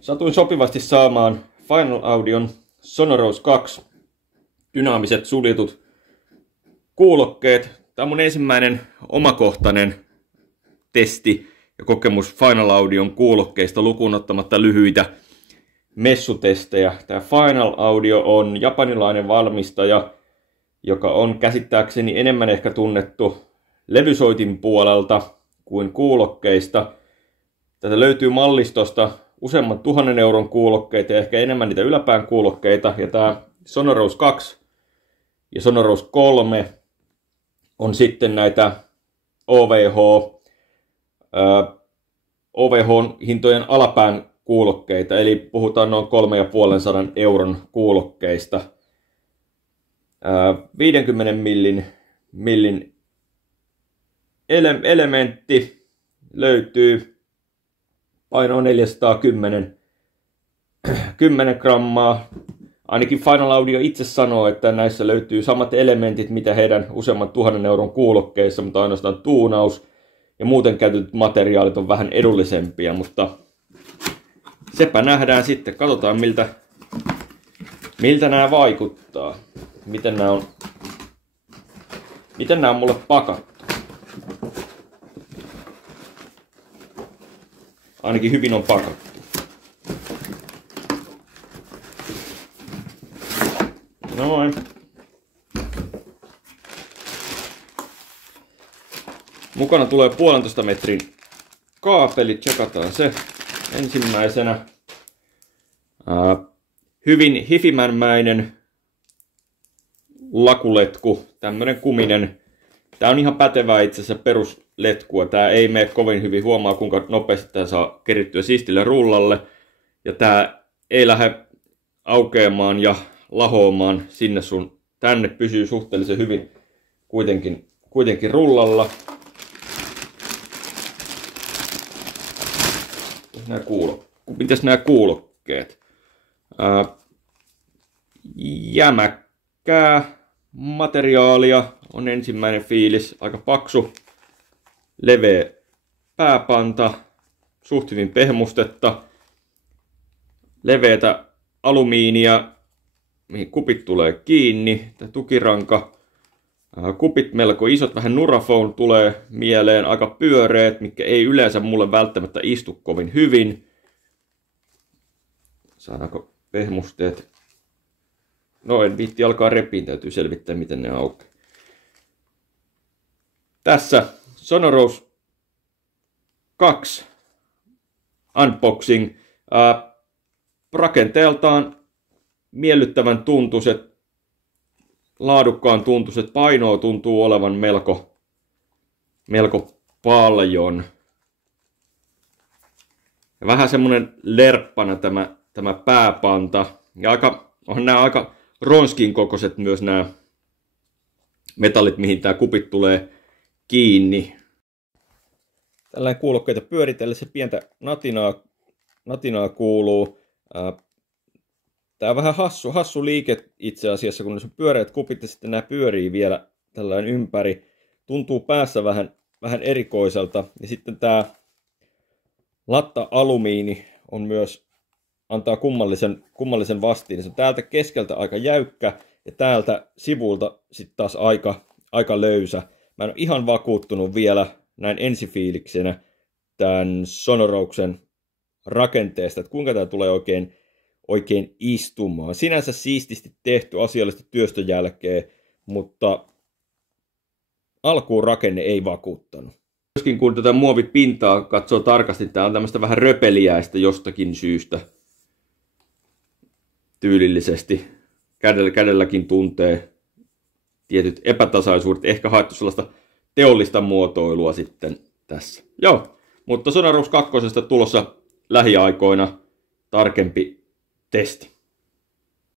Satuin sopivasti saamaan Final Audion Sonorous 2 dynaamiset suljetut kuulokkeet. Tämä on mun ensimmäinen omakohtainen testi ja kokemus Final Audion kuulokkeista lukuun ottamatta lyhyitä messutestejä. Tämä Final Audio on japanilainen valmistaja, joka on käsittääkseni enemmän ehkä tunnettu levysoitin puolelta kuin kuulokkeista. Tätä löytyy mallistosta useamman 1000 euron kuulokkeita ja ehkä enemmän niitä yläpään kuulokkeita. Ja tämä Sonorous 2 ja Sonorous 3 on sitten näitä OVH-hintojen alapään kuulokkeita. Eli puhutaan noin 350 euron kuulokkeista. 50 millin elementti löytyy. Paino on 410 grammaa. Ainakin Final Audio itse sanoo, että näissä löytyy samat elementit, mitä heidän useamman 1000 euron kuulokkeissa, mutta ainoastaan tuunaus ja muuten käytetyt materiaalit on vähän edullisempia, mutta sepä nähdään sitten. Katsotaan miltä nämä vaikuttaa. Miten nämä on mulle pakattu. Ainakin hyvin on pakattu. Noin. Mukana tulee 1,5 metrin kaapeli. Tsekataan se ensimmäisenä. Hyvin hifimänmäinen lakuletku. Tämmönen kuminen. Tää on ihan pätevää itse asiassa perusletkua. Tää ei mene kovin hyvin. Huomaa kuinka nopeasti tää saa kerittyä siistille rullalle. Ja tää ei lähde aukeamaan ja lahoamaan sinne sun tänne. Pysyy suhteellisen hyvin kuitenkin rullalla. Mitäs nämä kuulokkeet? Jämäkkää materiaalia on ensimmäinen fiilis. Aika paksu, leveä pääpanta, suht hyvin pehmustetta, leveätä alumiinia, mihin kupit tulee kiinni, tämä tukiranka. Kupit melko isot, vähän Nuraphone tulee mieleen, aika pyöreät, mitkä ei yleensä mulle välttämättä istu kovin hyvin. Saadaanko pehmusteet? No en viitti alkaa repiin, täytyy selvittää miten ne aukeaa. Tässä Sonorous 2 unboxing. Rakenteeltaan miellyttävän tuntuiset, laadukkaan tuntuiset, painoa tuntuu olevan melko paljon. Ja vähän semmonen lerppana tämä pääpanta. Ja onhan nämä aika ronskin kokoiset myös nämä metallit, mihin tämä kupit tulee kiinni. Tällainen kuulokkeita pyöritellessä pientä natinaa kuuluu. Tämä on vähän hassu liike itse asiassa, kun ne on pyöreät kupit ja sitten nämä pyörii vielä tällainen ympäri. Tuntuu päässä vähän erikoiselta. Ja sitten tämä latta-alumiini on myös, antaa kummallisen vastiin. Se on täältä keskeltä aika jäykkä ja täältä sivulta sitten taas aika löysä. Mä en ole ihan vakuuttunut vielä näin ensifiiliksenä tämän Sonorousen rakenteesta, että kuinka tämä tulee oikein istumaan. Sinänsä siististi tehty asiallisesti työstön jälkeen, mutta alkuun rakenne ei vakuuttanut. Myöskin kun tätä muovipintaa katsoo tarkasti, tämä on tämmöistä vähän röpeliäistä jostakin syystä. Tyylillisesti. Kädelläkin tuntee tietyt epätasaisuudet. Ehkä haettu sellaista teollista muotoilua sitten tässä. Joo, mutta Sonorous 2 tulossa lähiaikoina tarkempi testi.